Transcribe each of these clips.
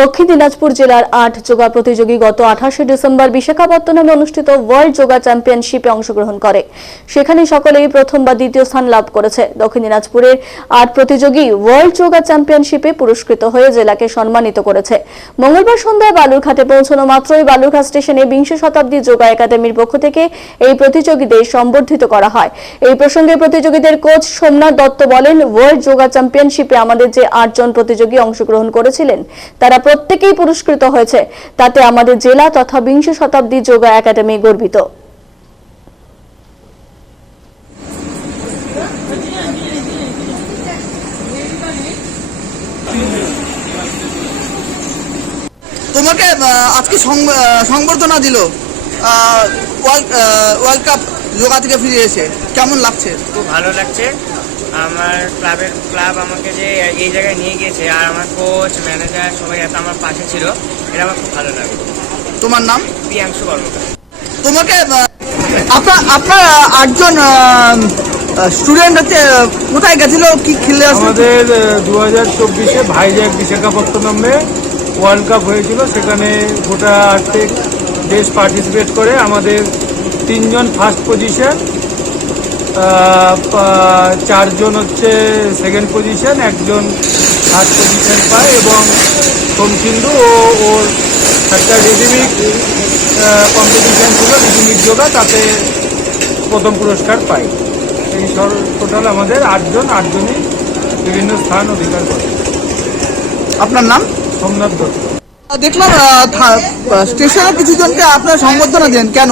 দক্ষিণ দিনাজপুর জেলার আট যোগা প্রতিযোগী গত আঠাশে ডিসেম্বর বিশাখাপত্তনমে অনুষ্ঠিত ওয়ার্ল্ড যোগা চ্যাম্পিয়নশিপে অংশগ্রহণ করে। সেখানে সকলেই প্রথম বা দ্বিতীয় স্থান লাভ করেছে। দক্ষিণ দিনাজপুরের আট প্রতিযোগী ওয়ার্ল্ড যোগা চ্যাম্পিয়নশিপে পুরস্কৃত হয়ে জেলাকে সম্মানিত করেছে। মঙ্গলবার সন্ধ্যায় বালুরঘাটে পৌঁছানো মাত্রই বালুরঘাট স্টেশনে বিংশ শতাব্দী যোগা একাডেমির পক্ষ থেকে এই প্রতিযোগীদের সম্বর্ধিত করা হয়। এই প্রসঙ্গে প্রতিযোগীদের কোচ সোমনাথ দত্ত বলেন, ওয়ার্ল্ড যোগা চ্যাম্পিয়নশিপে আমাদের যে আটজন প্রতিযোগী অংশগ্রহণ করেছিলেন, তারা প্রত্যেকেই পুরস্কৃত হয়েছে। তাতে আমাদের জেলা তথা বিংশ শতাব্দী যোগা একাডেমি গর্বিত। তোমাকে আজকে সংবর্ধনা দিল ওয়ার্ল্ড ওয়ার্ল্ড কাপ যোগা থেকে ফিরে এসে। কেমন লাগছে? খুব ভালো লাগছে। আমার ক্লাবের ক্লাব আমাকে যে এই জায়গায় নিয়ে গিয়েছে আর আমার কোচ ম্যানেজার সবাই এত আমার পাশে ছিল এটা আমার খুব ভালো লাগে। তোমার নাম? প্রিয়াংশু কর্মকার তোমাকে আপনার আপনার আটজন স্টুডেন্ট হচ্ছে কোথায় গেছিল? কি খেলে আমাদের দু হাজার চব্বিশে ভাইজ্যাগ বিশাখাপত্তনমে ওয়ার্ল্ড কাপ হয়েছিল। সেখানে গোটা আর্থিক দেশ পার্টিসিপেট করে আমাদের তিনজন ফার্স্ট পজিশন চারজন হচ্ছে সেকেন্ড পজিশন একজন থার্ড পজিশন পায় এবং সোমচিন্দু ও ওর একটা রিদিমিক কম্পিটিশন ছিল রিদিমিক যোগা তাতে প্রথম পুরস্কার পাই এই সর টোটাল আমাদের আটজন আটজনই বিভিন্ন স্থান অধিকার করে। আপনার নাম? সোমনাথ দত্ত। দেখলাম থা- স্টেশনে কিছু জনকে আপনার সংবর্ধনা দেন কেন?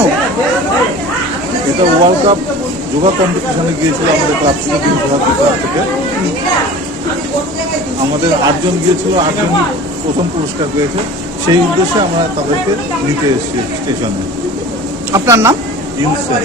এটা ওয়ার্ল্ড কাপ যোগা কম্পিটিশনে গিয়েছিল আমাদের ক্লাব থেকে তিন ক্লাব থেকে। আমাদের আটজন গিয়েছিল আটজন প্রথম পুরস্কার পেয়েছে। সেই উদ্দেশ্যে আমরা তাদেরকে নিতে এসেছি স্টেশনে। আপনার নাম? ইনসেন